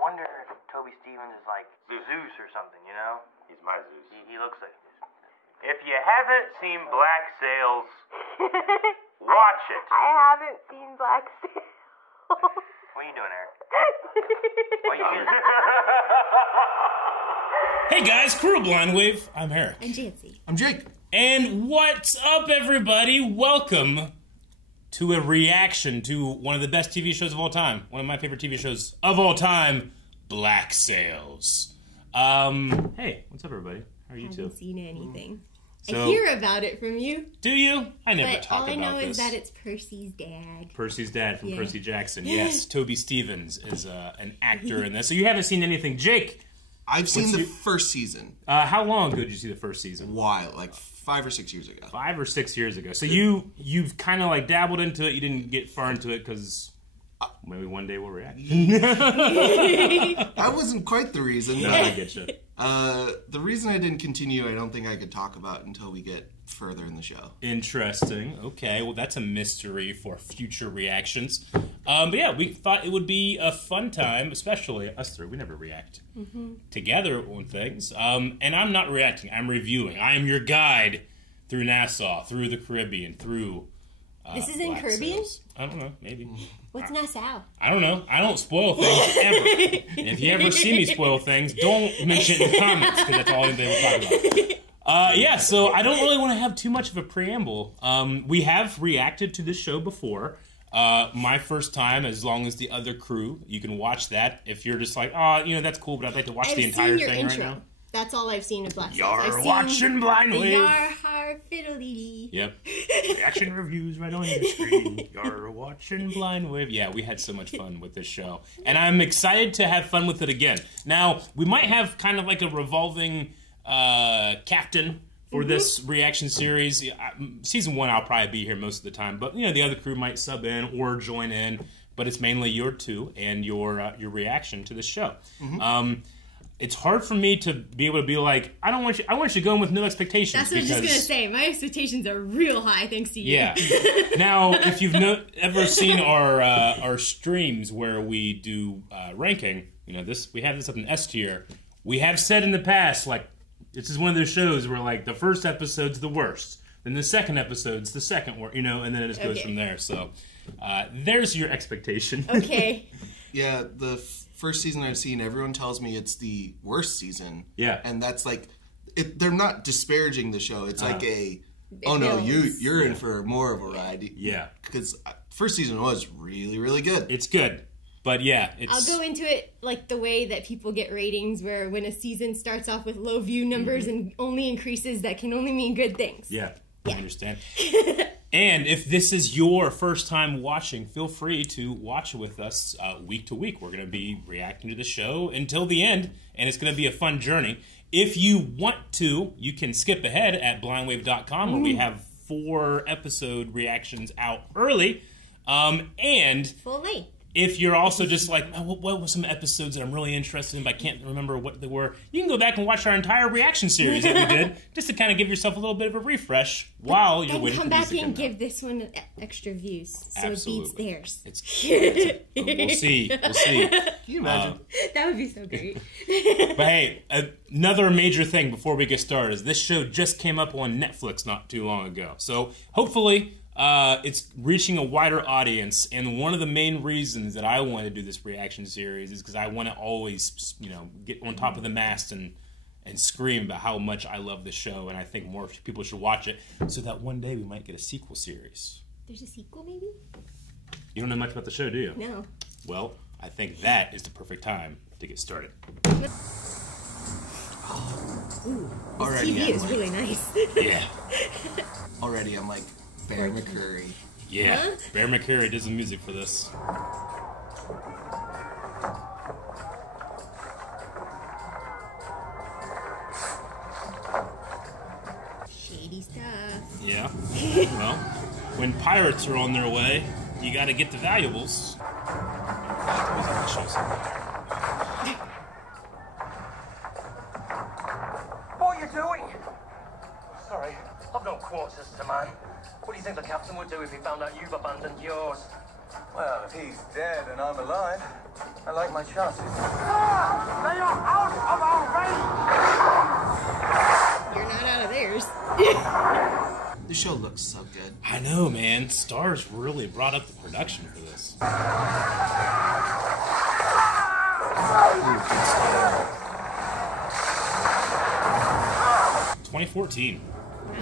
wonder if Toby Stevens is like Zeus or something, you know? He's my Zeus. He looks like Zeus. If you haven't seen Black Sails, watch it. I haven't seen Black Sails. What are you doing, Eric? What are you doing? Hey guys, crew of Blind Wave. I'm Eric. I'm Janci. I'm Jake. And what's up, everybody? Welcome to a reaction to one of the best TV shows of all time. One of my favorite TV shows of all time, Black Sails. Hey, what's up, everybody? How are you two? I haven't seen anything. So, I hear about it from you. Do you? I never but talk about this. all I know is that it's Percy's dad. Percy's dad from Percy Jackson. Yes, Toby Stevens is an actor in this. So you haven't seen anything. Jake? I've seen the first season. How long ago did you see the first season? While, like 5 or 6 years ago. 5 or 6 years ago. So you've kind of like dabbled into it. You didn't get far into it because maybe one day we'll react. That wasn't quite the reason. No, I get you. The reason I didn't continue, I don't think I could talk about until we get further in the show. Interesting. Okay, well that's a mystery for future reactions. But yeah, we thought it would be a fun time, especially us three. We never react together on things. And I'm not reacting. I'm reviewing. I am your guide through Nassau, through the Caribbean, through. This is in Caribbean? Sails. I don't know. Maybe. What's Nassau? I don't know. I don't spoil things ever. And if you ever see me spoil things, don't mention it in the comments because that's all they will talk about. Yeah, so I don't really want to have too much of a preamble. We have reacted to this show before. My first time, as long as the other crew, you can watch that. If you're just like, oh, you know, that's cool, but I'd like to watch the entire thing right now. That's all I've seen of Black Sails. You're watching Blind Wave. Yar har fiddly. Yep. Reaction reviews right on your screen. You're watching Blind Wave. Yeah, we had so much fun with this show. And I'm excited to have fun with it again. Now, we might have kind of like a revolving captain for this reaction series. Season 1, I'll probably be here most of the time. But, you know, the other crew might sub in or join in. But it's mainly your two and your reaction to the show. It's hard for me to be able to be like, I want you to go in with no expectations. That's what I was just going to say. My expectations are real high thanks to you. Yeah. Now, if you've ever seen our streams where we do ranking, you know, we have this up in S tier. We have said in the past, like, this is one of those shows where, like, the first episode's the worst. Then the second episode's the second worst, you know, and then it just goes from there. So, there's your expectation. Okay. Yeah, the first season I've seen, everyone tells me it's the worst season. Yeah. And that's like, they're not disparaging the show. It's like oh no, you're in for more of a ride. Yeah. Because first season was really, really good. It's good. But yeah, I'll go into it like the way that people get ratings, where when a season starts off with low view numbers and only increases, that can only mean good things. Yeah. I understand. And if this is your first time watching, feel free to watch with us week to week. We're going to be reacting to the show until the end, and it's going to be a fun journey. If you want to, you can skip ahead at blindwave.com where we have 4 episode reactions out early. And full length. If you're also just like, oh, what were some episodes that I'm really interested in, but I can't remember what they were, you can go back and watch our entire reaction series that we did, just to kind of give yourself a little bit of a refresh while you're waiting for these to come out. Come back and give this one extra views, so Absolutely. It beats theirs. We'll see. We'll see. Can you imagine? That would be so great. But hey, another major thing before we get started is this show just came up on Netflix not too long ago. So hopefully it's reaching a wider audience, and one of the main reasons that I want to do this reaction series is because I want to always, you know, get on top of the mast and scream about how much I love the show, and I think more people should watch it, so that one day we might get a sequel series. There's a sequel, maybe? You don't know much about the show, do you? No. Well, I think that is the perfect time to get started. Ooh, Already, TV is really nice. Yeah. Already, I'm like, Bear McCurry. Yeah, huh? Bear McCurry does the music for this. Shady stuff. Yeah. Well, when pirates are on their way, you gotta get the valuables. What are you doing? Sorry, I've no quarters to man. What do you think the captain would do if he found out you've abandoned yours? Well, if he's dead and I'm alive, I like my chances. They are out of our range! You're not out of theirs. The show looks so good. I know, man. Stars really brought up the production for this. 2014.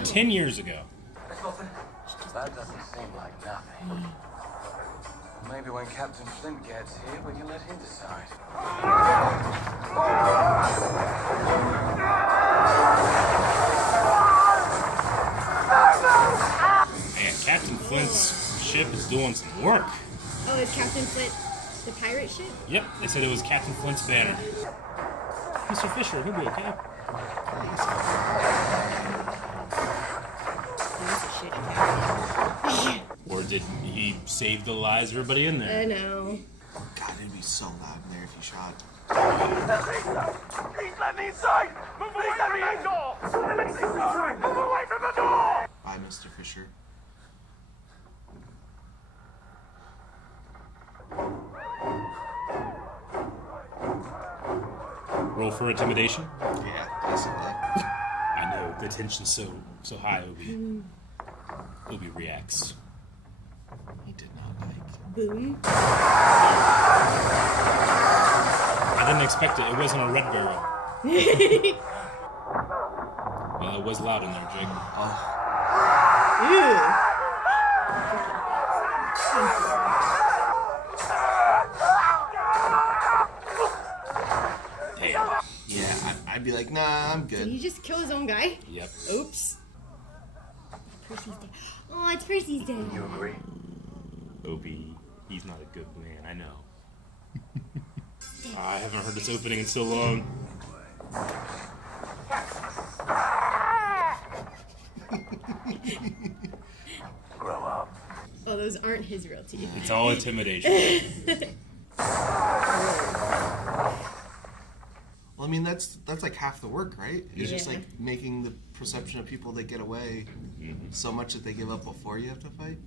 10 years ago. That doesn't seem like nothing. Maybe when Captain Flint gets here, we can let him decide. Man, Captain Flint's ship is doing some work. Oh, is Captain Flint the pirate ship? Yep, they said it was Captain Flint's banner. Mr. Fisher, he'll be okay. That's a shitty captain. Or did he save the lives of everybody in there? No. God, it'd be so loud in there if you shot. Please let me inside! Move away from the door! Move away from the door! Bye, Mr. Fisher. Roll for intimidation? Yeah, basically. I know, the tension's so high, Obi reacts. He did not like. Boom. I didn't expect it. It wasn't a red barrel. Well, it was loud in there, Jake. Ew. Damn. Yeah, I'd be like, nah, I'm Did good. he just kill his own guy? Yep. Oops. Percy's dead. Oh, it's Percy's dead. You agree? Obi, he's not a good man, I know. I haven't heard this opening in so long. Grow up. Oh, those aren't his real teeth. It's all intimidation. Well, I mean, that's like half the work, right? It's just Yeah. like making the perception of people that get away so much that they give up before you have to fight.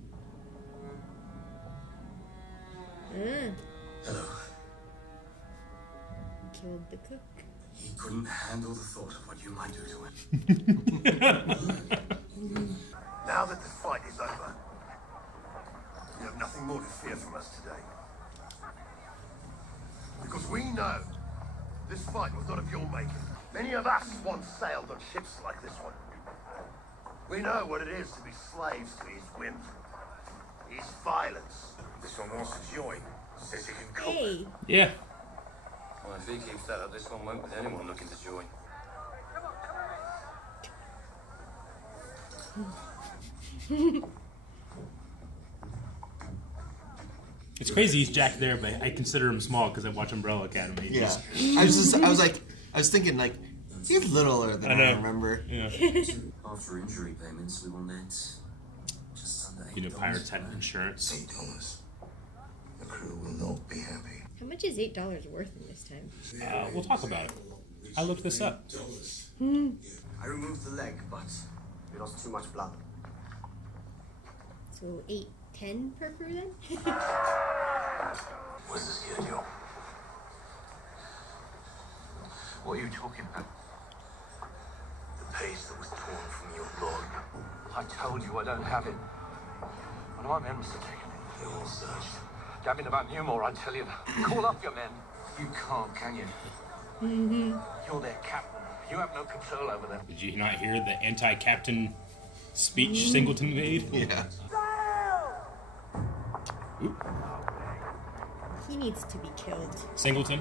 Hello. Killed the cook. He couldn't handle the thought of what you might do to him. Now that the fight is over, you have nothing more to fear from us today. Because we know this fight was not of your making. Many of us once sailed on ships like this one. We know what it is to be slaves to his whim, his violence. This one wants to join, says he can cope. Hey. Yeah. Well, if he keeps that up, this one won't with anyone looking to join. It's crazy he's Jack there, but I consider him small because I watch Umbrella Academy. Yeah. I was thinking, like, he's littler than I remember. Yeah. After injury payments, we will net just under $8. You know, pirates have insurance. $8. The crew will not be happy. How much is $8 worth in this time? We'll talk about it. I looked this up. I removed the leg, but we lost too much blood. So $8.10 per crew then? Where's this gear, Joe? What are you talking about? The page that was torn from your log. I told you I don't have it. One of my men must have taken it. They all searched. Gabbing about Newmore, I tell you. Call up your men. You can't, can you? You're their captain. You have no control over them. Did you not hear the anti-captain speech Singleton made? Yeah. Oop. He needs to be killed. Singleton?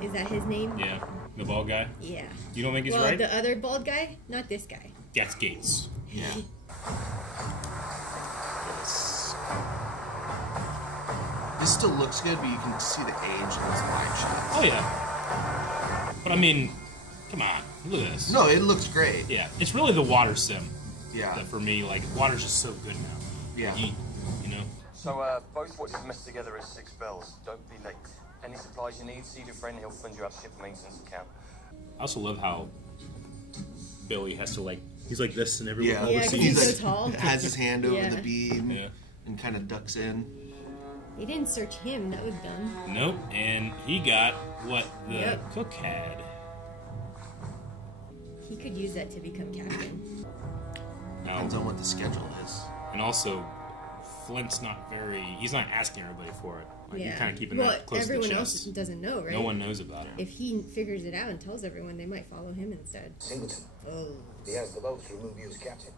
Is that his name? Yeah. The bald guy? Yeah. You don't think he's Well, right? the other bald guy? Not this guy. That's Gates. Yeah. This still looks good, but you can see the age in those wide shots. Oh, yeah. But I mean, come on. Look at this. No, it looks great. Yeah. It's really the water sim Yeah. that for me, like, water's just so good now. Yeah. You know? So, both watches messed together as 6 bells. Don't be late. Any supplies you need, see your friend, he'll fund you out ship maintenance account. I also love how Billy has to, like, he's like this and everyone Yeah, Yeah, overseas. he's like, so tall. has his hand over Yeah. the beam Yeah. and kind of ducks in. They didn't search him. That was dumb. Nope, and he got what the Yep. cook had. He could use that to become captain. Now, Depends on what the schedule is. and also, Flint's not he's not asking everybody for it. Like, Yeah. he's kind of keeping well, that close to the everyone chest. else doesn't know, right? No one knows about it. If he figures it out and tells everyone, they might follow him instead. Singleton. Oh. He has the votes to remove you as captain.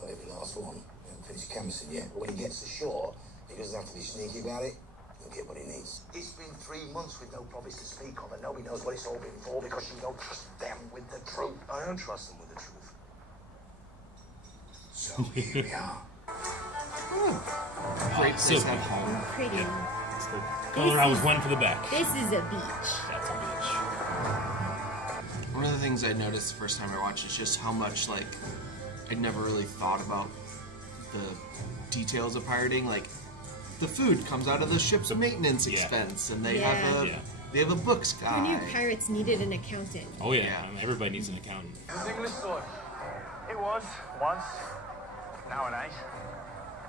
Not every last one. He hasn't finished canvassing yet. But when he gets ashore, he doesn't have to be sneaky about it. He'll get what he needs. It's been 3 months with no promise to speak of, and nobody knows what it's all been for because you don't trust them with the truth. I don't trust them with the truth. So here we are. Great so place to have home. Pretty. It's the color I was wanting for the back. This is a beach. That's a bitch. One of the things I noticed the first time I watched is just how much, like, I'd never really thought about the details of pirating. Like, the food comes out of the ship's maintenance Yeah. expense, and they Yeah. have a books Who guy. knew pirates needed an accountant? Oh yeah, Yeah. I mean, everybody needs an accountant. It was English soil. It was, once. Now it ain't.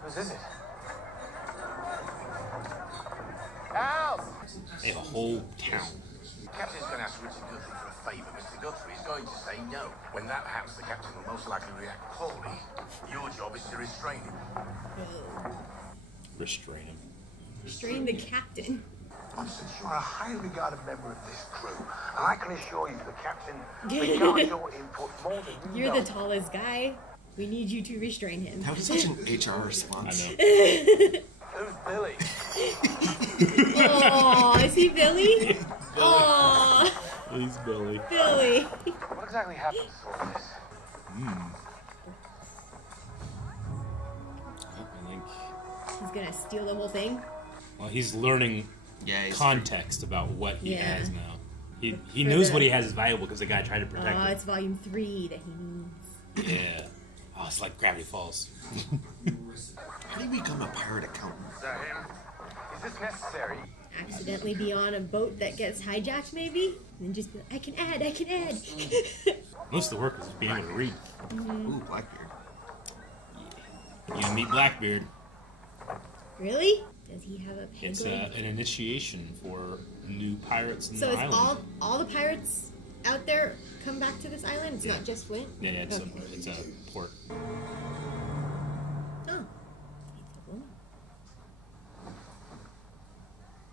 Whose is it? Al! They have a whole town. The captain's going to ask Richard Guthrie for a favour, Mr. Guthrie is going to say no. When that happens, the captain will most likely react poorly. Your job is to restrain him. Restrain him. Restrain the captain. Since you are a highly regarded member of this crew, and I can assure you the captain regards your input more than you You're know. the tallest guy. We need you to restrain him. That was such an HR I response. know. Who's Billy? Oh, is he Billy? Oh, He's Billy. Billy. What exactly happened to all this? I think. He's gonna steal the whole thing. Well, he's learning Yeah, he's context about what he Yeah. has now. He For knows the- what he has is valuable because the guy tried to protect Oh, him. it's volume 3 that he needs. Yeah. Oh, it's like Gravity Falls. How do you become a pirate accountant? Is that him? Is this necessary? Accidentally be on a boat that gets hijacked, maybe? And just be like, I can add. Most of the work is being able to read. Ooh, Blackbeard. You meet Blackbeard. Really? Does he have a It's penguin? an initiation for new pirates in So the is island. all the pirates out there come back to this island? It's not just Flint? Yeah, it's Okay. it's a port. Oh.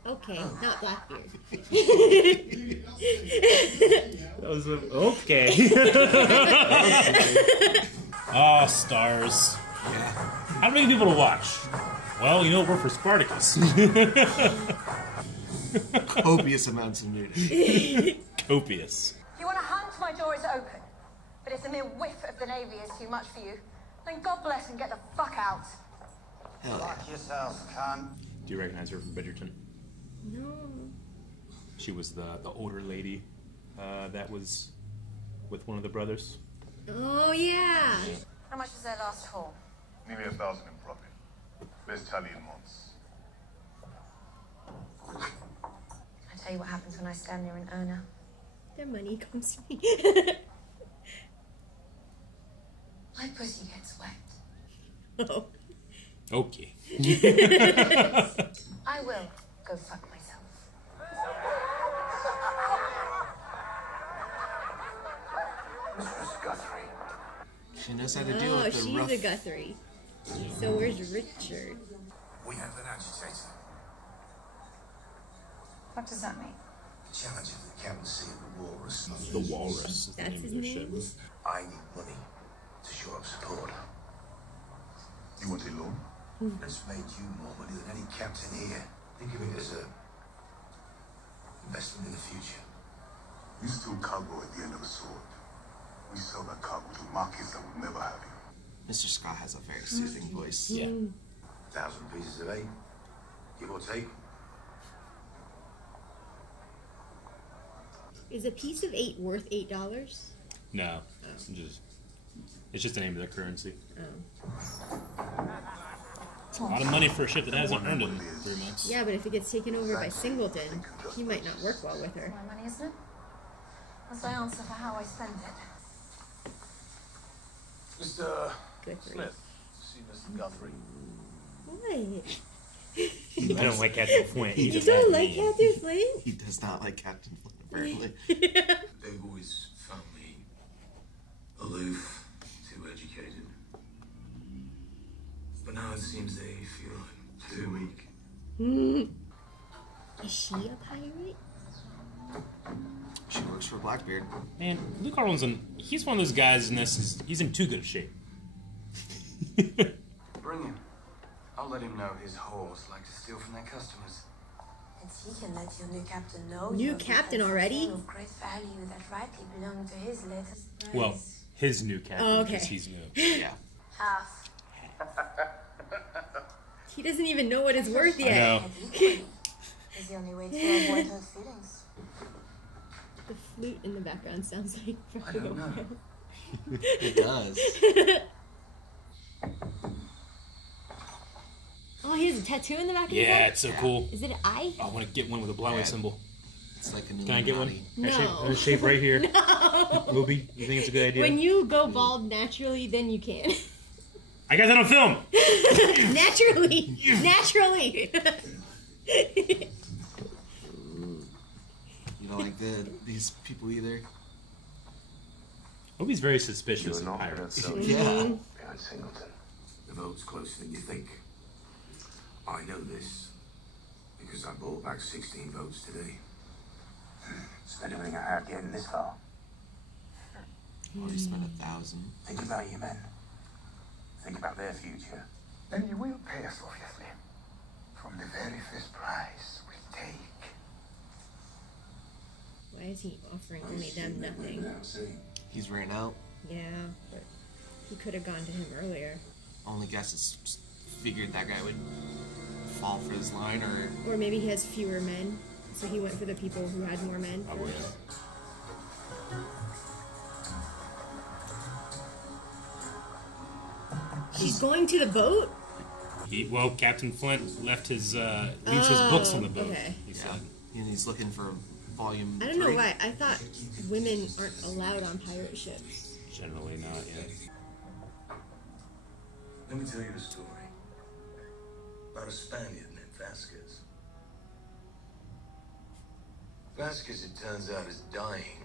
Okay, not Blackbeard. That was okay. Oh, stars. Yeah. How many people to watch? Well, we're for Spartacus. Copious amounts of nudity. Copious. If you want to hunt, my door is open. But if the mere whiff of the Navy is too much for you, then God bless and get the fuck out. Hell yeah. Fuck yourself, cunt. Do you recognize her from Bridgerton? No. She was the older lady that was with one of the brothers. Oh, yeah. How much was their last haul? Nearly 1,000 in profit. Best tally in months. I tell you what happens when I stand near an owner. Their money comes to me. My pussy gets wet. Oh. Okay. I will go fuck myself. Mistress Guthrie. She knows how to deal Oh, with the she's rough... a Guthrie. So where's Richard? We have an agitator. What does that mean? Challenge of the captaincy of the walrus. The Walrus is the That's name of his their name? ship. I need money to show up support. You want a loan? It's made you more money than any captain here. Think of it as a investment in the future. You steal cargo at the end of a sword. We sell that cargo to markets that would never have you. Mr. Scott has a very soothing voice. Yeah. 1,000 pieces of 8, give or take. Is a piece of 8 worth $8? No. It's just the name of the currency. It's a lot of money for a ship that hasn't earned in 3 months. Yeah, but if it gets taken over by Singleton, he might not work well with her. My money, isn't it? Must I answer for how I spend it? Mr. Guthrie. Smith, see Mr. Guthrie. What? I don't like Captain Flint. You don't like Captain Flint? He does not like Captain Flint, apparently. They've always found me aloof, too educated. But now it seems they feel I'm too weak. Is she a pirate? She works for Blackbeard. Man, Luke Harlan's he's one of those guys, and he's in too good of shape. Bring him. I'll let him know his whores like to steal from their customers. And he can let your new captain know. New captain already? Of great value that rightly belonged to his latest prize. Well, his new captain, Oh, okay. because he's new. Yeah. Half. He doesn't even know what it's worth I yet. know. Is the only way to avoid hurt feelings. The flute in the background sounds like I don't know. It does. Oh, he has a tattoo in the back of his Yeah, head? it's so cool. Is it an eye? I want to get one with a blowing Yeah. symbol. It's like an Can I get one? No. I'm shave right here. No. Ruby, you think it's a good idea? When you go bald naturally, then you can. I got that on film! Naturally! Naturally! You don't like these people either? Ruby's very suspicious of pirates. Yeah. Behind Singleton. The vote's closer than you think. I know this because I bought back 16 votes today. Spent everything I had getting this far. Already spent 1,000. Think about your men. Think about their future. Then you will pay us, obviously. From the very first prize we take. Why is he offering only them nothing? He's ran out. Yeah, but he could have gone to him earlier. Only guess it's figured that guy would fall for his line, or Or maybe he has fewer men, so he went for the people who had more men Probably. first. She's going to the boat? Well, Captain Flint left his leaves his books on the boat. Okay. He yeah, said. and he's looking for volume. I don't know 3. why. I thought women aren't allowed on pirate ships. Generally not, yeah. Let me tell you a story about a Spaniard named Vasquez. Vasquez, it turns out, is dying,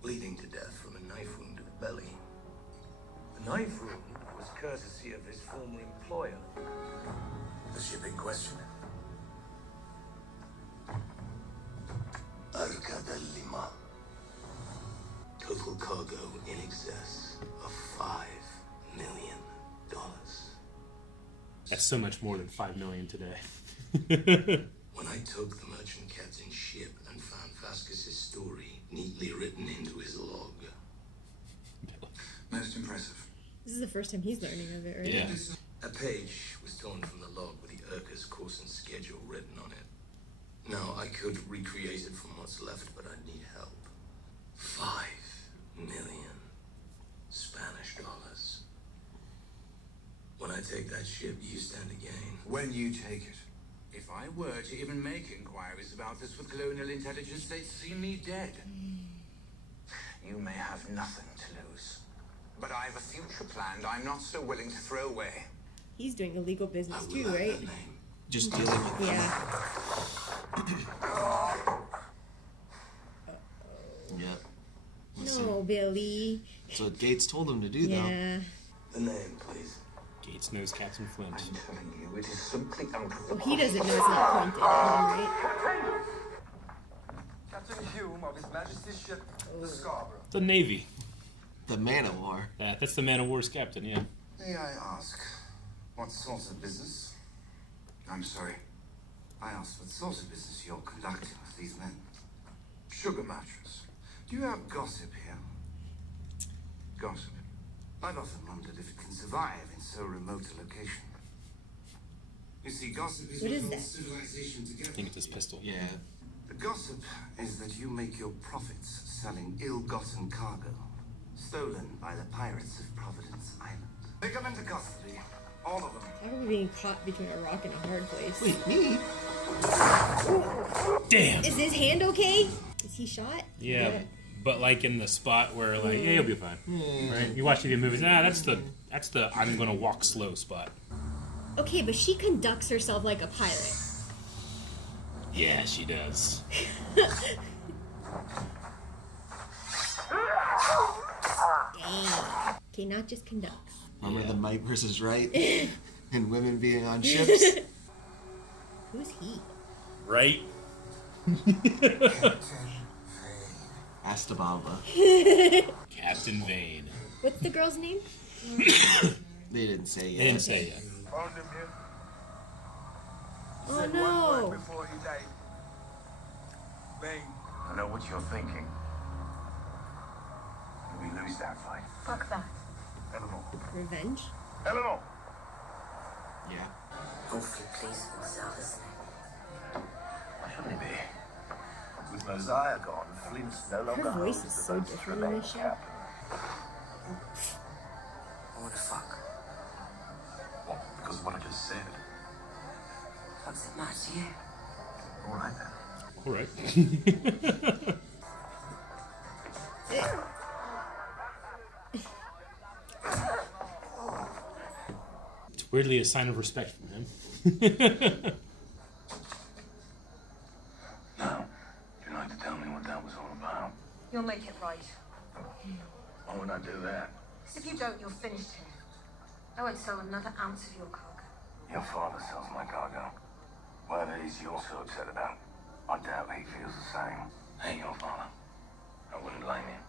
bleeding to death from a knife wound to the belly. The knife wound was courtesy of his former employer, the ship in question. Arca de Lima. Total cargo in excess of $5 million. That's so much more than $5 million today. When I took the merchant captain's ship and found Vasquez's story neatly written into his log. Most impressive. This is the first time he's learning of it, right? Yeah. A page was torn from the log with the Urca's course and schedule written on it. Now, I could recreate it from what's left, but I need help. $5 million Spanish dollars. When I take that ship, you stand to gain. When you take it. If I were to even make inquiries about this with colonial intelligence, they'd see me dead. You may have nothing to lose. But I've a future planned I'm not so willing to throw away. He's doing illegal business too, right? Just dealing with Yeah. Yep. No, Billy. That's what Gates told him to do, Yeah. The name, please. Gates knows Captain Flint. I'm telling you, it is simply Well, he doesn't know it's not pointed at him, right? Captain Hume of His Majesty's ship, the Scarborough. The Navy. The Man of War. That's the Man of War's captain, yeah. May I ask, what sort of business? I'm sorry. I asked what sort of business you're conducting with these men. Sugar mattress. Do you have gossip here? Gossip. I've often wondered if it can survive in so remote a location. You see, gossip is What is what that? holds civilization I together. think it's his pistol. Yeah. The gossip is that you make your profits selling ill-gotten cargo, stolen by the pirates of Providence Island. They come into custody, all of them. Probably being caught between a rock and a hard place. Wait, me? Damn! Is his hand okay? Is he shot? Yeah, but like in the spot where like, yeah, you'll be fine. Right? You watch TV movies, that's the I'm gonna walk slow spot. Okay, but she conducts herself like a pirate. Yeah, she does. Dang. Okay, not just conducts. Remember the might versus right? And women being on ships? Who's he? Right? Astababa. Captain Vane. What's the girl's name? They didn't say yet. They didn't say yet. Oh no. Before he died. Vane, I know what you're thinking. We lose that fight. Fuck that. Eleanor. Revenge? Eleanor! Yeah. Awfully pleased with myself, isn't it? Why shouldn't he be? With Mosiah gone, Flint's no longer Her voice holds is the so votes different for in the this show. cap. I wanna fuck. What? Because of what I just said? Fuck's it matter to you? All right then. All right. It's weirdly a sign of respect from him. Now, you'd like to tell me what that was all about? You'll make it right. Why would I do that? Because if you don't, you're finished here. I won't sell another ounce of your cargo. Your father sells my cargo. Whatever it is you're so upset about, I doubt he feels the same. Hate your father. I wouldn't blame you.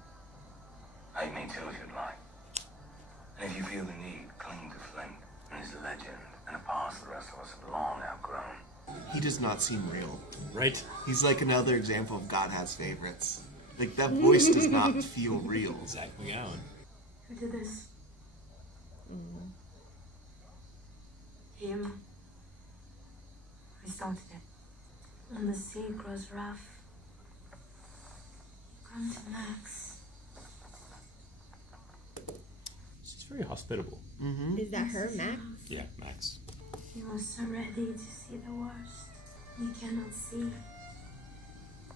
Hate me too if you'd like. And if you feel the need, cling to Flint and his legend and a past the rest of us have long outgrown. He does not seem real. Right? He's like another example of God has favorites. Like, that voice does not feel real. Zach McGowan. Who did this? Him. I started it. When the sea grows rough, come to Max. She's very hospitable. Mm-hmm. Is that her, Max? Yeah, Max. You are so ready to see the worst. You cannot see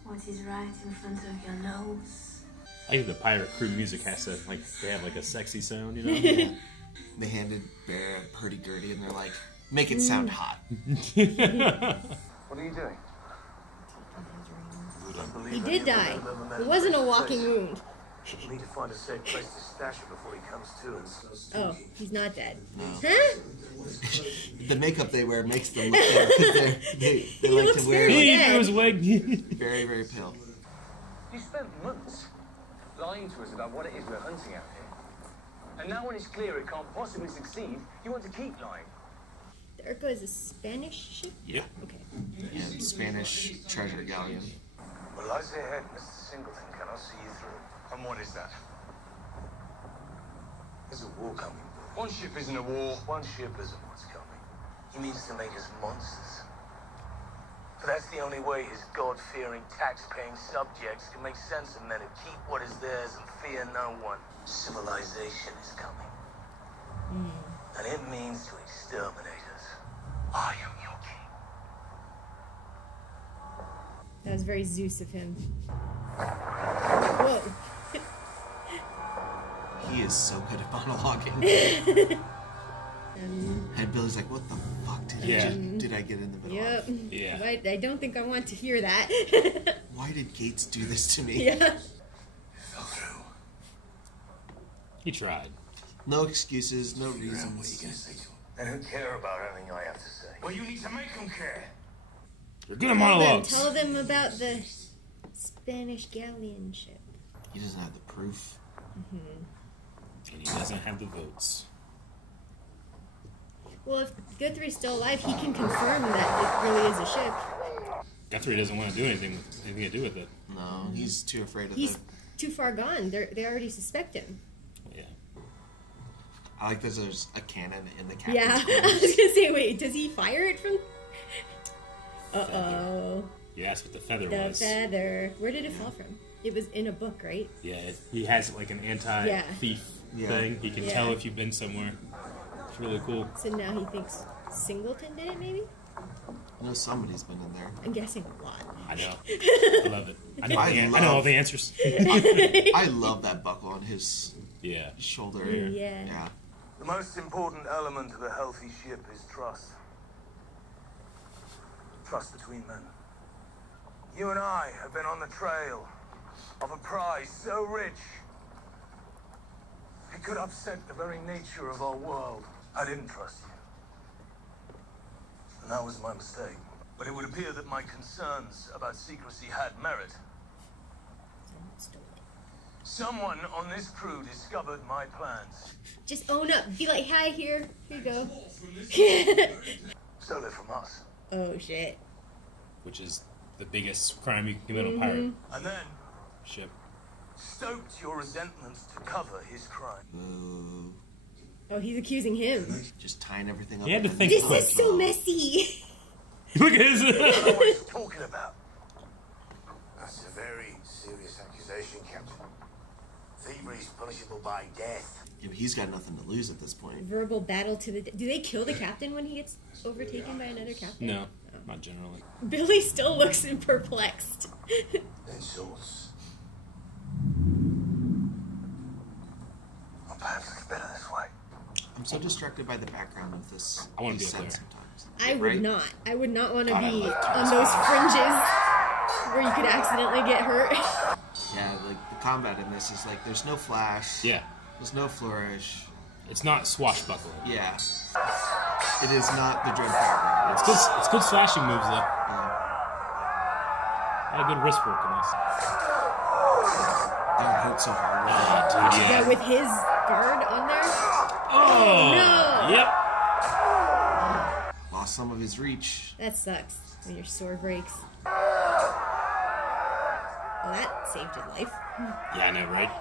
what is right in front of your nose. I think the pirate crew music has to, like, they have like a sexy sound, you know? Yeah. They handed Bear a hurdy-gurdy and they're like, make it sound hot. What are you doing? He did die. It wasn't a walking wound. We need to find a safe place to stash it before he comes to and slows Oh, he's not dead. No. Huh? The makeup they wear makes them look dead. They like to wear very, very pale. You spent months lying to us about what it is we're hunting out here. And now when it's clear it can't possibly succeed, you want to keep lying. The Urco is a Spanish ship? Yeah. Okay. Yeah, Spanish treasure galleon. Well, I say ahead, Mr. Singleton. Can I see you through? And what is that? There's a war coming. One ship isn't a war. One ship isn't what's coming. He means to make us monsters. But that's the only way his God-fearing, tax-paying subjects can make sense of men who keep what is theirs and fear no one. Civilization is coming. And it means to exterminate us. I am your king. That was very Zeus of him. Whoa. He is so good at monologuing. And Billy's like, what the fuck did I get in the middle of? Yeah. I don't think I want to hear that. Why did Gates do this to me? Yeah. He tried. No excuses, no reasons. What are you going to say to him? They don't care about anything I have to say. Well, you need to make them care. You're good at monologues. Tell them about the Spanish galleon ship. He doesn't have the proof. And he doesn't have the votes. Well, if Guthrie's still alive, he can confirm that it really is a ship. Guthrie doesn't want to do anything to do with it. No, he's too afraid of He's too far gone. They already suspect him. Yeah. I like that there's a cannon in the captain's Yeah, I quarters. was gonna say, wait, does he fire it from? Uh-oh. You asked what the feather The was. feather. Where did it fall from? It was in a book, right? Yeah, he has like an anti-thief thing. He can tell if you've been somewhere. It's really cool. So now he thinks Singleton did it, maybe? I know somebody's been in there. I'm guessing a lot. I know. I love it. I know all the answers. I love that buckle on his shoulder. Yeah. The most important element of a healthy ship is trust. Trust between men. You and I have been on the trail of a prize so rich it could upset the very nature of our world. I didn't trust you. And that was my mistake. But it would appear that my concerns about secrecy had merit. Someone on this crew discovered my plans. Just own up. Be like, hi, here you go. Stole it from us. Oh, shit. Which is the biggest crime you can commit on a pirate And then ship. stoked your resentments to cover his crime. Oh, he's accusing him. Just tying everything up. He had to think This quick. is so messy. Look at his... What are you talking about? That's a very serious accusation, Captain. Thievery is punishable by death. Yeah, but he's got nothing to lose at this point. Verbal battle to the... Do they kill the captain when he gets overtaken by another captain? No, not generally. Billy still looks perplexed. Then swords. Well, perhaps it's better this way. I'm so distracted by the background of this. I wanna be up set there. sometimes. I would Right? not. I would not want to God, I be love on those fringes where you could accidentally get hurt. Yeah, like the combat in this is like there's no flash. Yeah. There's no flourish. It's not swashbuckling. Yeah. It is not the Dread Pirate. It's good slashing moves, though. Yeah. A lot of good wrist work in this. That would hurt so hard. Dude, yeah. Yeah, with his guard on there. Oh! No! Yep. Lost some of his reach. That sucks when your sword breaks. Well, that saved his life. Yeah, I know, right?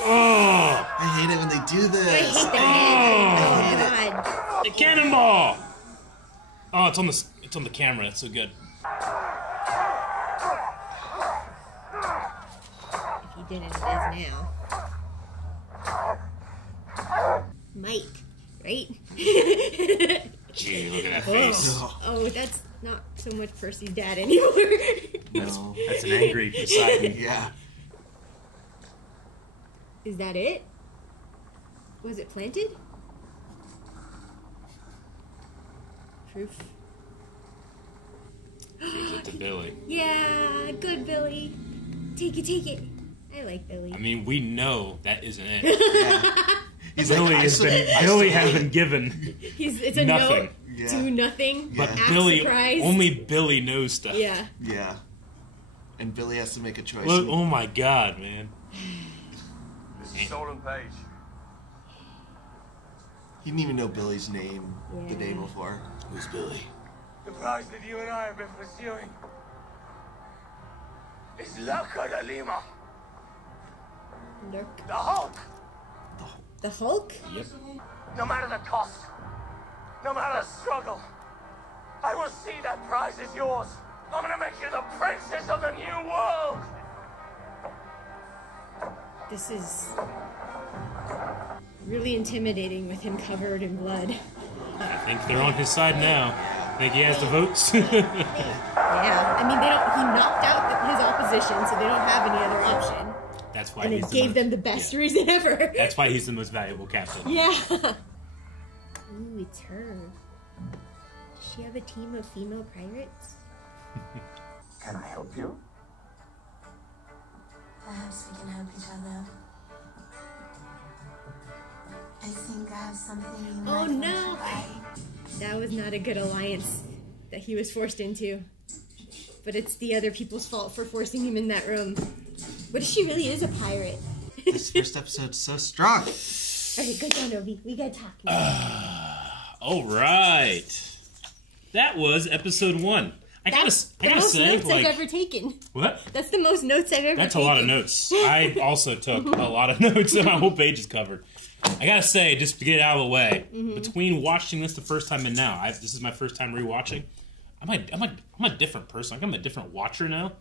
Oh! I hate it when they do I this. hate the head. Oh, God. The cannonball! Oh, it's on the camera. It's so good. If he did it, it is now. Mike, right? Gee, look at that face. Oh, that's not so much Percy's dad anymore. No. That's an angry Poseidon. Yeah. Is that it? Was it planted? Proof. Gives it to Billy. Yeah, good Billy. Take it, take it. I like Billy. I mean, we know that isn't it. Yeah. He's Billy like, has been given It's a nothing. note. Yeah. Do nothing. But Act Billy, surprised. only Billy knows stuff. Yeah. Yeah. And Billy has to make a choice. Look, oh my God, man. This is stolen page. He didn't even know Billy's name the day Yeah. before. Who's Billy? The prize that you and I have been pursuing is La Cara Lima, Look. the Hulk. The Hulk? Yep. No matter the cost, no matter the struggle, I will see that prize is yours. I'm gonna make you the princess of the new world. This is really intimidating with him covered in blood. I think they're on his side now. Think he has the votes? Yeah. I mean, he knocked out his opposition, so they don't have any other option. That's why And he's it gave them the best reason ever. That's why he's the most valuable captain. Yeah. Ooh, it's her. Does she have a team of female pirates? Can I help you? Perhaps we can help each other. I think I have something you might Oh want no! to try. That was not a good alliance that he was forced into. But it's the other people's fault for forcing him in that room. What if she really is a pirate? This first episode's so strong. Okay, good job, Obi. We gotta talk now. All right. That was episode 1. I gotta the most say, notes like, I've ever taken. what? That's the most notes I've ever That's taken. a lot of notes. I also took a lot of notes, and my whole page is covered. I gotta say, just to get it out of the way, between watching this the first time and now, this is my first time rewatching. I'm a different person. Like, I'm a different watcher now.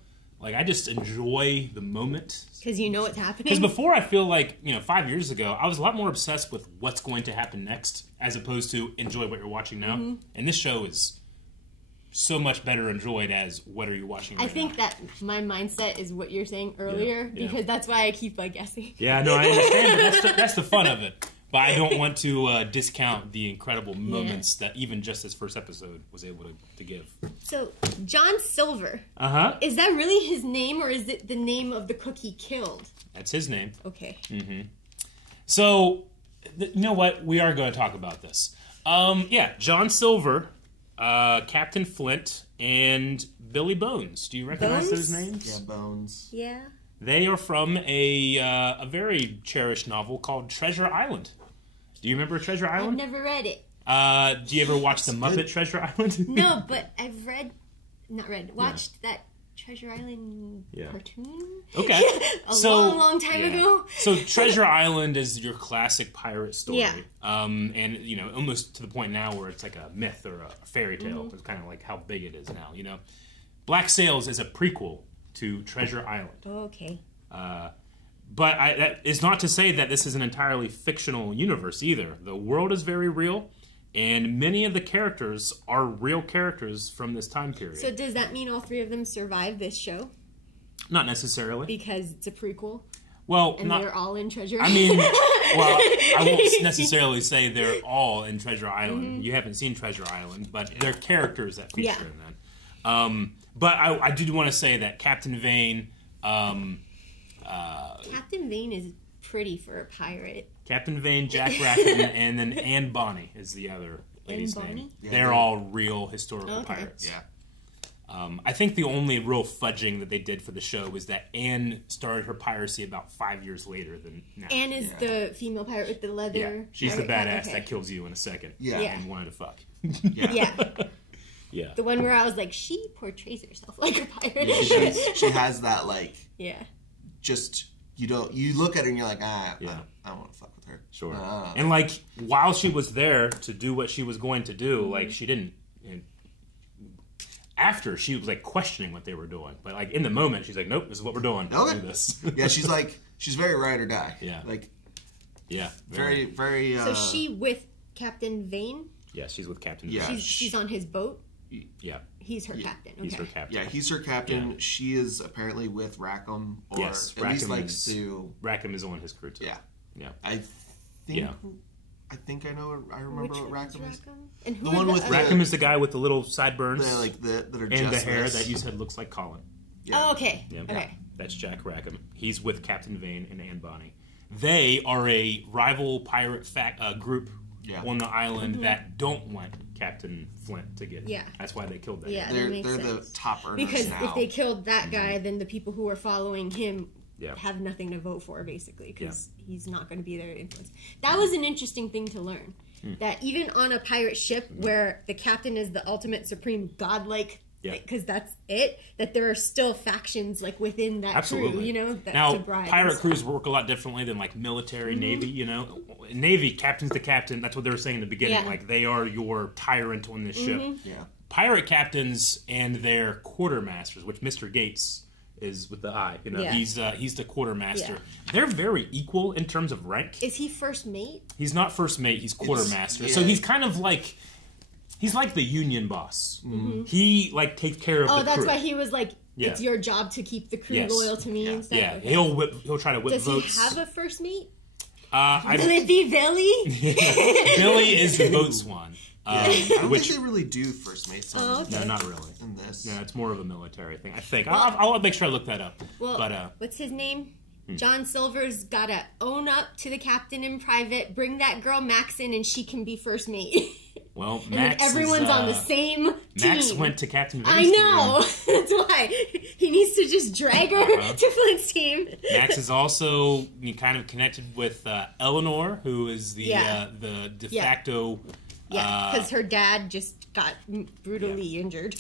Like, I just enjoy the moment. Because you know what's happening. Because before, I feel like, 5 years ago, I was a lot more obsessed with what's going to happen next, as opposed to enjoy what you're watching now. And this show is so much better enjoyed as what are you watching right I think now. that my mindset is what you're saying earlier, Yeah. because that's why I keep guessing. Yeah, no, I understand, but that's the fun of it. But I don't want to discount the incredible moments that even just this first episode was able to give. So, John Silver. Uh-huh. Is that really his name, or is it the name of the cook he killed? That's his name. Okay. Mm-hmm. So, you know what? We are going to talk about this. Yeah, John Silver, Captain Flint, and Billy Bones. Do you recognize those names? Yeah, Bones. Yeah. They are from a very cherished novel called Treasure Island. Do you remember Treasure Island? I've never read it. Do you ever watch the Muppet Treasure Island? No, but I've watched that Treasure Island cartoon. Okay. a long time ago. So Treasure Island is your classic pirate story. Yeah. And, you know, almost to the point now where it's like a myth or a fairy tale. It's kind of like how big it is now, you know. Black Sails is a prequel to Treasure Island. Okay. But that is not to say that this is an entirely fictional universe either. The world is very real, and many of the characters are real characters from this time period. So does that mean all three of them survive this show? Not necessarily. Because it's a prequel? Well, and they're all in Treasure I Island? mean, well, I won't necessarily say they're all in Treasure Island. You haven't seen Treasure Island, but they're characters that feature in that. But I do want to say that Captain Vane... Captain Vane is pretty for a pirate. Captain Vane, Jack Rackham, and then Anne Bonny is the other lady's name. Yeah, they're all real historical pirates. Yeah. I think the only real fudging that they did for the show was that Anne started her piracy about 5 years later than now. Anne is the female pirate with the leather. Yeah, she's the badass that kills you in a second. Yeah. And wanted to fuck. Yeah. Yeah. The one where I was like, she portrays herself like a pirate. Yeah, she has that, like, just, you look at her and you're like, I don't want to fuck with her. Sure. And, like, while she was there to do what she was going to do, like, she didn't... After, she was, like, questioning what they were doing. But, like, in the moment, she's like, nope, this is what we're doing. Okay. Do this. Yeah, she's like, she's very ride or die. Yeah. Like, yeah. very, very... So she with Captain Vane? Yeah, she's with Captain Vane. Yeah. She's on his boat? Yeah. He's her captain. Okay. He's her captain. Yeah, he's her captain. Yeah. She is apparently with Rackham, or yes, at least likes to... Rackham is on his crew, too. Yeah. Yeah. I think I know. I remember what Rackham is. And who the one with Rackham is the guy with the little sideburns, that are and the hair that you said looks like Colin. Yeah. Oh, okay. Yeah. Okay. That's Jack Rackham. He's with Captain Vane and Anne Bonny. They are a rival pirate group on the island that don't want Captain Flint to get. Yeah. That's why they killed that. Yeah, they're the top earners because now. If they killed that guy, then the people who are following him have nothing to vote for, basically, because he's not going to be there to influence. That was an interesting thing to learn. That even on a pirate ship where the captain is the ultimate supreme godlike, because that's it, that there are still factions like within that crew, you know. That now, pirate crews work a lot differently than like military navy. You know, Navy captain's the captain. That's what they were saying in the beginning. Yeah. Like they are your tyrant on this ship. Yeah. Pirate captains and their quartermasters, which Mr. Gates is with the eye. You know, he's the quartermaster. Yeah. They're very equal in terms of rank. Is he first mate? He's not first mate. He's quartermaster. So he's kind of like. He's like the union boss. He like takes care of the crew. Oh, that's why he was like, it's your job to keep the crew loyal to me and stuff. Yeah, okay. He'll try to whip votes. Does he have a first mate? Will it be Billy? Billy is the boatswan. I don't think they really do first mates. No, not really. In this, no, it's more of a military thing. I think. I'll make sure I look that up. Well, but what's his name? John Silver's gotta own up to the captain in private, bring that girl Max in, and she can be first mate. Well, Max everyone's on the same team. Max went to Captain Vane's I know. That's why. He needs to just drag her to Flint's team. Max is also kind of connected with Eleanor, who is the de facto... Yeah, because her dad just got brutally injured.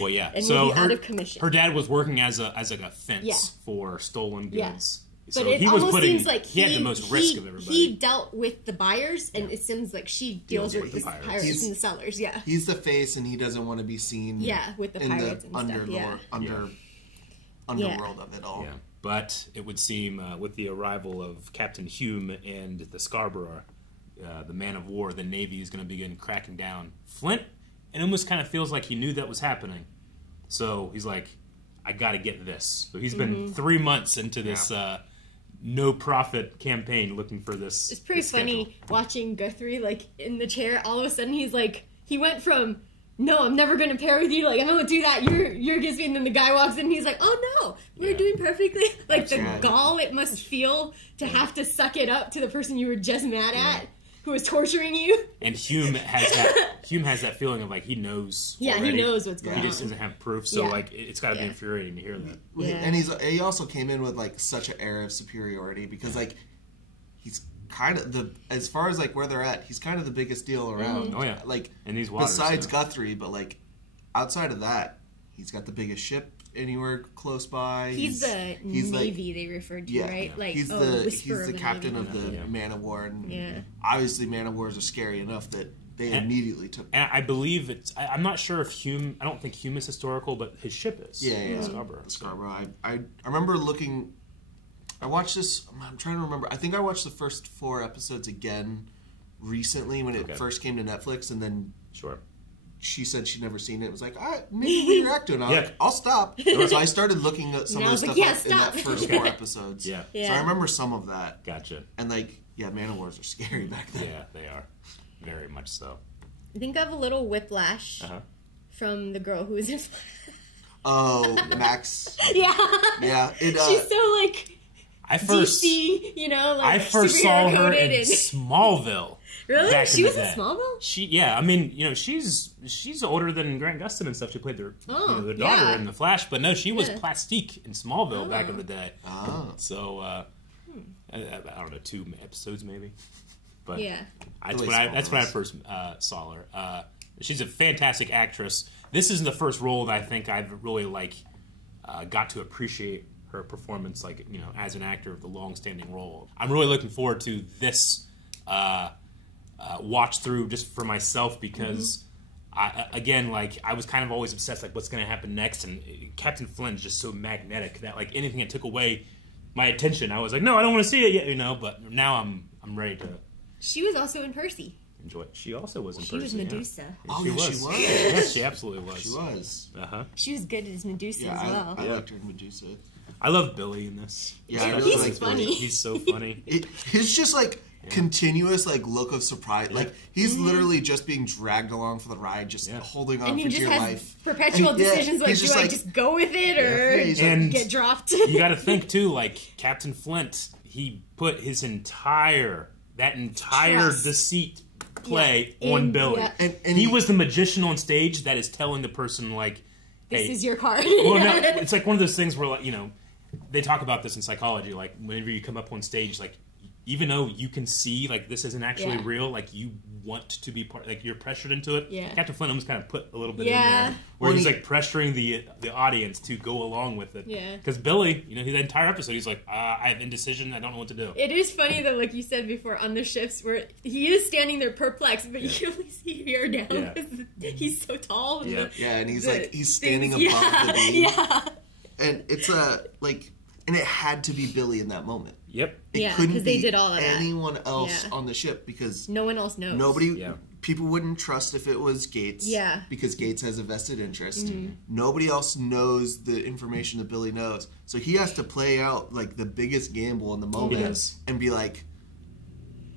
Well, yeah. And so out of commission. Her dad was working as a fence for stolen goods. So but it he was almost seems like he had the most risk of everybody. He dealt with the buyers, and it seems like she deals with the pirates and the sellers. Yeah, he's the face, and he doesn't want to be seen. Yeah, with the pirates and stuff. Underworld of it all. Yeah, but it would seem with the arrival of Captain Hume and the Scarborough, the man of war, the Navy is going to begin cracking down. Flint, it almost kind of feels like he knew that was happening, so he's like, I got to get this. So he's been 3 months into this no-profit campaign looking for this. It's pretty funny watching Guthrie, like, in the chair. All of a sudden, he's like, he went from, no, I'm never going to pair with you. Like, I'm going to do that. You're Gizby. And then the guy walks in and he's like, oh, no, we're doing perfectly. Like, the gall it must feel to have to suck it up to the person you were just mad at, who was torturing you. And Hume has that feeling of, like, he knows already. He knows what's going on. He just doesn't have proof, so, like, it's got to be infuriating to hear that. Yeah. And he also came in with, like, such an air of superiority because, like, he's kind of as far as, like, where they're at, he's kind of the biggest deal around. Oh, yeah. Like, in these waters, besides Guthrie, but, like, outside of that, he's got the biggest ship anywhere close by. He's the Navy, they referred to, right? Yeah. Like, he's the captain of the man of war, and obviously man of wars are scary enough that they immediately took. And I believe I'm not sure if Hume. I don't think Hume is historical, but his ship is. Yeah. Scarborough. I remember looking. I watched this. I'm trying to remember. I think I watched the first 4 episodes again recently when it first came to Netflix, and then she said she'd never seen it. It was like, maybe we react to it. I was like, I'll stop. So I started looking at some of the stuff in that first 4 episodes. So I remember some of that. Gotcha. And like, man of wars are scary back then. Yeah, they are. Very much so. I think I have a little whiplash from the girl who was in. Oh, Max. Yeah. She's so like. DC, you know, like I first saw her in and... Smallville. Really? She was in Smallville? I mean, you know, she's older than Grant Gustin and stuff. She played their daughter in The Flash, but no, she was Plastique in Smallville back in the day. So, I don't know, 2 episodes maybe. But that's when I first saw her. She's a fantastic actress. This isn't the first role that I think I've really got to appreciate her performance, like, you know, as an actor of the long-standing role. I'm really looking forward to this watch through just for myself because, I was kind of always obsessed, like, what's going to happen next, and Captain Flint is just so magnetic that, like, anything that took away my attention, I was like, no, I don't want to see it yet, you know, but now I'm ready to... She was also in Percy. Enjoy it. She also was in Percy. She was Medusa. Yeah. She was. Yes, she absolutely was. She was. She was good as Medusa as well. I liked her in Medusa. I love Billy in this. Yeah, he's funny. He's so funny. His just like continuous like look of surprise. Like he's literally just being dragged along for the ride, just holding on for dear life. Perpetual decisions like, do I just go with it or get dropped? You got to think too, like Captain Flint. He put his entire deceit play on Billy. Yeah. And he was the magician on stage that is telling the person, like, hey, this is your card. Well, no, it's like one of those things where, like, you know, they talk about this in psychology. Like, whenever you come up on stage, like, even though you can see, like, this isn't actually real, like, you want to be part, like, you're pressured into it. Yeah. Captain Flint almost kind of put a little bit in there, where he's, like, pressuring the audience to go along with it. Yeah. Because Billy, you know, the entire episode, he's like, I have indecision, I don't know what to do. It is funny, though, like you said before, on the ships, where he is standing there perplexed, but you can only see hair down because he's so tall. Yeah, and he's, like, he's standing above the beam. Yeah. And it's, like... And it had to be Billy in that moment. Yep. It couldn't be they did all of anyone else on the ship because... No one else knows. People wouldn't trust if it was Gates. Yeah. Because Gates has a vested interest. Mm-hmm. Nobody else knows the information that Billy knows. So he has to play out, like, the biggest gamble in the moment and be like,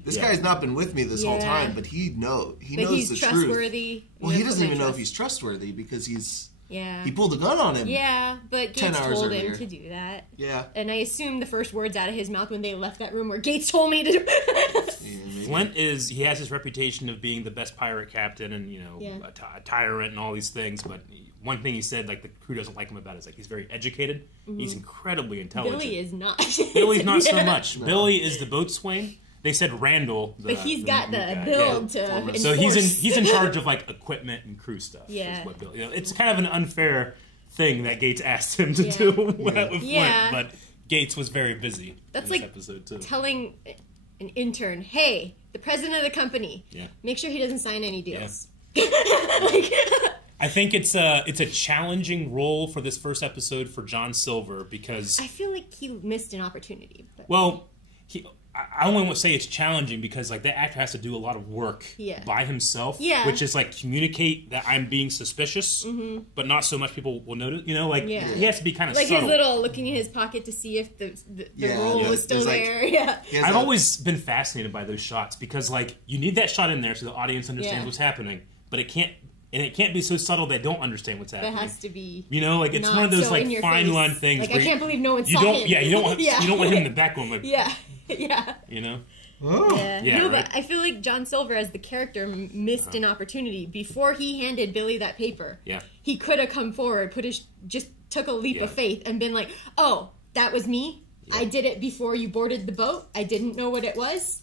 this guy's not been with me this whole time, but he knows the truth. He's trustworthy. Well, he doesn't even know if he's trustworthy because he's... Yeah. He pulled a gun on him. Yeah, but Gates told him to do that. Yeah. And I assume the first words out of his mouth when they left that room were, Gates told me to do it. Flint he has his reputation of being the best pirate captain and, you know, a tyrant and all these things, but one thing he said, like, the crew doesn't like him about is, like, he's very educated. Mm-hmm. He's incredibly intelligent. Billy is not. Billy's not so much. No. Billy is the boatswain. They said Randall, but he's got the build to enforce. So he's in charge of, like, equipment and crew stuff. Yeah, is what Billy, you know, it's kind of an unfair thing that Gates asked him to do with Flint, but Gates was very busy. That's in this episode too. Telling an intern, "Hey, the president of the company, make sure he doesn't sign any deals." Yeah. I think it's a challenging role for this first episode for John Silver because I feel like he missed an opportunity. But. Well, I don't want to say it's challenging because like that actor has to do a lot of work by himself, which is like communicate that I'm being suspicious, but not so much people will notice. You know, like he has to be kind of like subtle. his little looking in his pocket to see if the roll was still there. I've always been fascinated by those shots because like you need that shot in there so the audience understands what's happening, but it can't be so subtle they don't understand what's happening. It has to be, you know, like it's one of those like fine line things. Like where I can't believe no one you saw don't, him. Yeah, you don't want you don't want him in the back going like you know. No, but I feel like John Silver as the character missed an opportunity before he handed Billy that paper. Yeah, he could have come forward, just took a leap of faith and been like, "Oh, that was me. I did it before you boarded the boat. I didn't know what it was.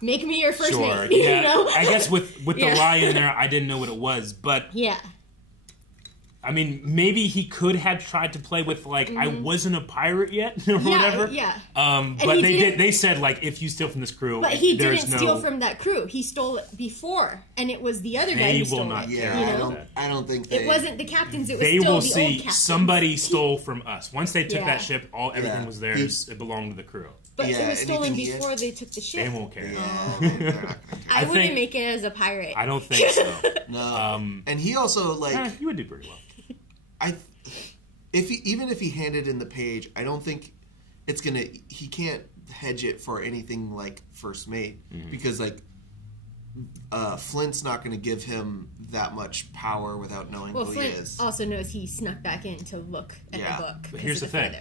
Make me your first mate." Yeah, you know? I guess with the lie in there, I didn't know what it was, but I mean, maybe he could have tried to play with like I wasn't a pirate yet or whatever. Yeah. But they said like if you steal from this crew, but he didn't steal from that crew. He stole it before, and it was the other guy who stole it. Yeah, I don't think it wasn't the captains. It was they still will the see old captains. Somebody stole from us. Once they took that ship, everything was theirs. It belonged to the crew. But it was stolen before they took the ship. They won't care. I wouldn't make it as a pirate. I don't think so. No. And he also like you would do pretty well. Even if he handed in the page, I don't think it's gonna. He can't hedge it for anything like first mate because like Flint's not gonna give him that much power without knowing who Flint he is. Also knows he snuck back in to look at the book. But here's the thing: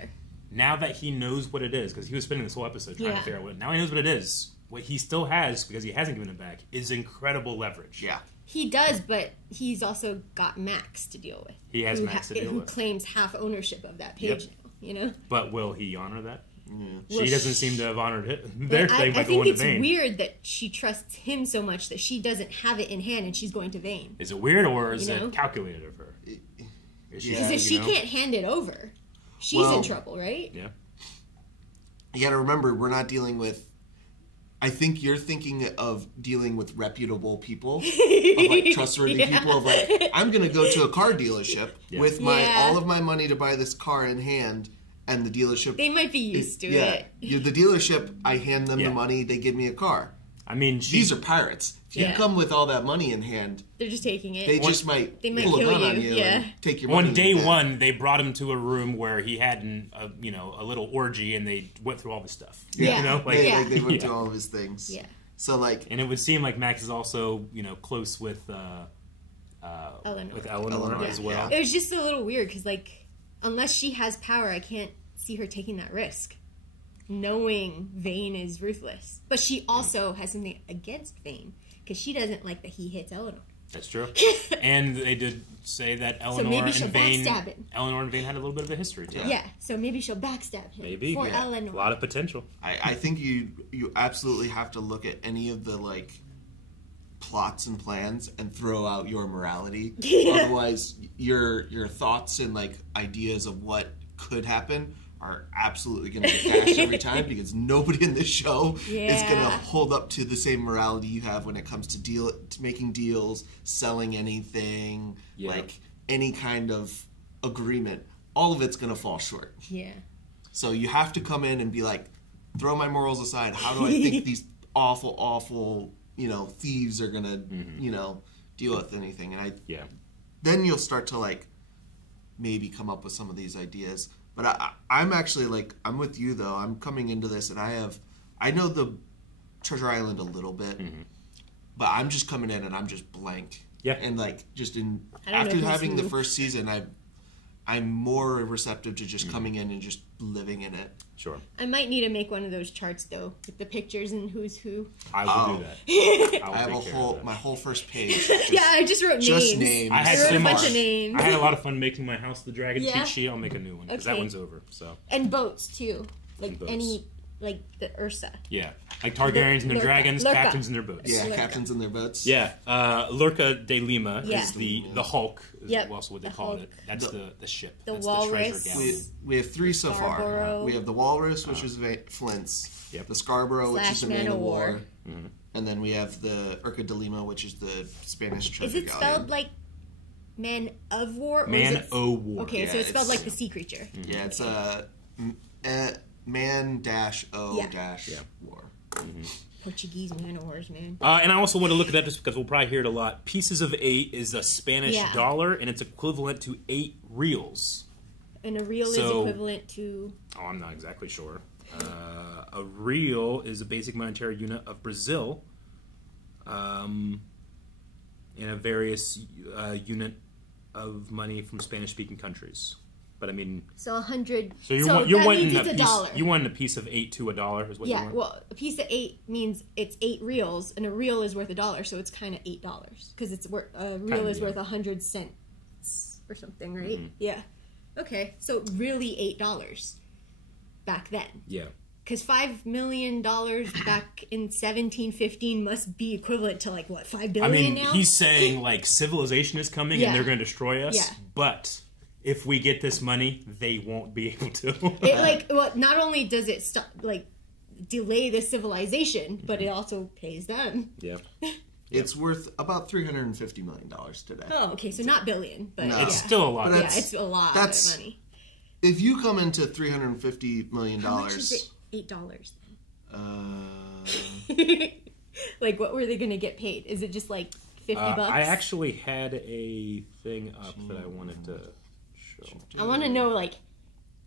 now that he knows what it is, because he was spending this whole episode trying to figure out what. Now he knows what it is. What he still has, because he hasn't given it back, is incredible leverage. Yeah. He does, but he's also got Max to deal with. He has Max to deal with. Who claims half ownership of that page now, you know? But will he honor that? Well, she doesn't seem to have honored their thing by I going think to Vane. it's weird that she trusts him so much that she doesn't have it in hand and she's going to Vane. Is it weird or is it calculated of her? Because if she can't hand it over, she's in trouble, right? Yeah. You gotta remember, we're not dealing with... I think you're thinking of dealing with reputable people, of like trustworthy people. Of like, I'm going to go to a car dealership with all of my money to buy this car in hand, and the dealership they might be used to it. The dealership, I hand them the money, they give me a car. I mean, these are pirates. If you come with all that money in hand, they're just taking it. They might pull a gun on you and take your money. On day one, they brought him to a room where he had a little orgy, and they went through all this stuff. Yeah, you know, they went through all of his things. Yeah. So like, and it would seem like Max is also close with Eleanor as well. It was just a little weird because like, unless she has power, I can't see her taking that risk. Knowing Vane is ruthless. But she also has something against Vane because she doesn't like that he hits Eleanor. That's true. And they did say that Eleanor and Vane had a little bit of a history too. Yeah, so maybe she'll backstab him for Eleanor. A lot of potential. I think you absolutely have to look at any of the like plots and plans and throw out your morality. Otherwise your thoughts and like ideas of what could happen are absolutely going to get dashed every time because nobody in this show is going to hold up to the same morality you have when it comes to making deals, selling anything, like any kind of agreement. All of it's going to fall short. Yeah. So you have to come in and be like, throw my morals aside. How do I think these awful, thieves are going to, deal with anything? And then you'll start to like maybe come up with some of these ideas. But I'm actually like, I'm with you though. I'm coming into this and I know the Treasure Island a little bit, but I'm just coming in and I'm just blank. Yeah. And like, after having the first season, I'm more receptive to just coming in and just living in it. Sure. I might need to make one of those charts though, with the pictures and who's who. I will do that. I have my whole first page. I just wrote names. I had a bunch of names. I had a lot of fun making my House the Dragon cheat sheet. I'll make a new one because that one's over. So. And boats too, like any. Like the Ursa. Yeah. Like Targaryens and their dragons, captains and their boats. Yeah, captains and their boats. Yeah. Lurca de Lima is the Hulk, is also what they call it. That's the ship. The That's Walrus. The treasure galley. We have three so far. We have the Walrus, which is Flint's. Yep. The Scarborough, which is the Man of War. Mm-hmm. And then we have the Urca de Lima, which is the Spanish treasure galleon. Is it spelled like Man of War? Or Man o' War. Okay, so it's spelled like the sea creature. Yeah, it's Man-O-War. Mm-hmm. Portuguese man-o-wars, man. And I also want to look at that just because we'll probably hear it a lot. Pieces of 8 is a Spanish dollar, and it's equivalent to 8 reals. And a real is equivalent to... Oh, I'm not exactly sure. A real is a basic monetary unit of Brazil, and a various unit of money from Spanish-speaking countries. But I mean, so 100. So you're wanting a $1. You want a piece of 8 to $1 is what you want. Yeah, well, a piece of 8 means it's 8 reals, and a real is worth $1, so it's kind of $8 because it's worth a real is worth 100 cents or something, right? Mm-hmm. Yeah. Okay, so really $8 back then. Yeah. Because $5 million back in 1715 must be equivalent to like what, $5 billion now? He's saying like civilization is coming and they're going to destroy us. Yeah. But if we get this money, they won't be able to. Not only does it stop, delay the civilization, but it also pays them. Yeah. It's worth about $350 million today. Oh, okay, so not billion, but it's still a lot. It's a lot of money. If you come into $350 million, how much is it? $8 then? Like, what were they going to get paid? Is it just like $50? I actually had a thing up that I wanted to show. I want to know like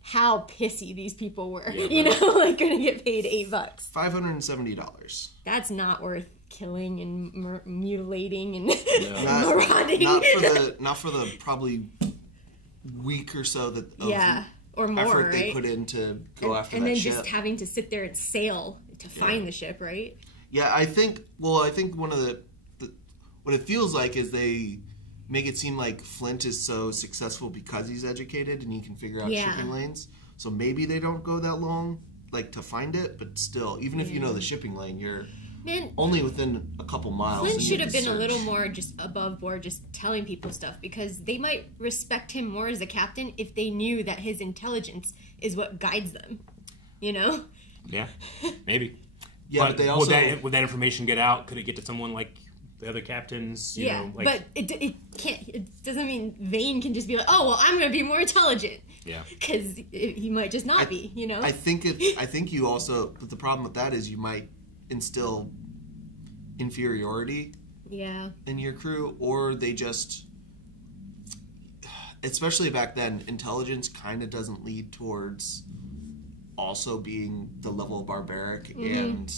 how pissy these people were. Yeah, like going to get paid $8. $570. That's not worth killing and mutilating and marauding. Not for the probably week or so that. Or more, effort they put in to go after that ship. And then just having to sit there and sail to find the ship, right? Yeah, I think one of the what it feels like is they make it seem like Flint is so successful because he's educated and he can figure out shipping lanes. So maybe they don't go that long, to find it, but still, even if you know the shipping lane, you're only within a couple miles. Flint should have been a little more just above board, just telling people stuff, because they might respect him more as a captain if they knew that his intelligence is what guides them. Yeah, maybe. Yeah, but they also would that information get out? Could it get to someone like the other captains? You know, but it can't. It doesn't mean Vane can just be like, oh well, I'm going to be more intelligent. Yeah, because he might just not be. I think you also. But the problem with that is you might instill inferiority in your crew, or they just, especially back then, intelligence kind of doesn't lead towards also being the level of barbaric and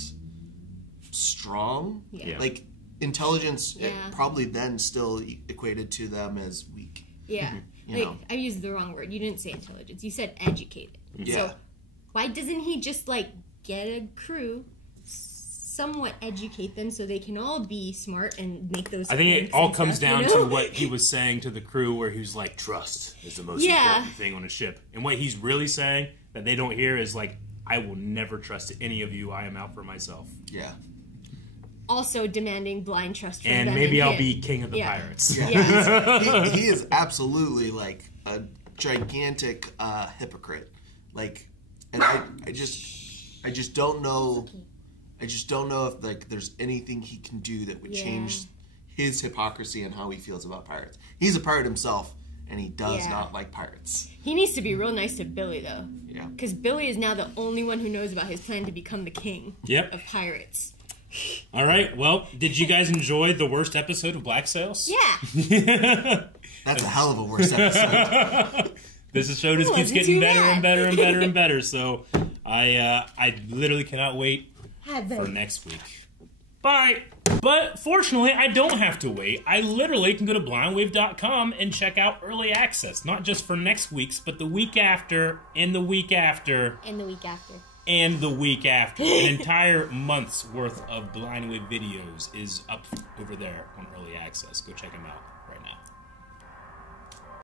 strong. Like intelligence probably then still equated to them as weak. I used the wrong word. You didn't say intelligence, you said educated. So why doesn't he just get a crew, somewhat educate them so they can all be smart and make those. I think it all comes down to what he was saying to the crew, where he was like, trust is the most important thing on a ship. And what he's really saying that they don't hear is I will never trust any of you. I am out for myself. Yeah. Also demanding blind trust from them. And maybe I'll be king of the pirates. Yeah. He is absolutely a gigantic hypocrite. And I just don't know. I just don't know if there's anything he can do that would change his hypocrisy and how he feels about pirates. He's a pirate himself, and he does not like pirates. He needs to be real nice to Billy, though. Yeah. Because Billy is now the only one who knows about his plan to become the king of pirates. All right. Well, did you guys enjoy the worst episode of Black Sails? Yeah. That's a hell of a worst episode. This show just keeps getting better and better and better and better. So I literally cannot wait for next week. Bye. But fortunately, I don't have to wait. I literally can go to blindwave.com and check out early access. Not just for next week's, but the week after, and the week after. And the week after. And the week after. An entire month's worth of Blind Wave videos is up over there on early access. Go check them out.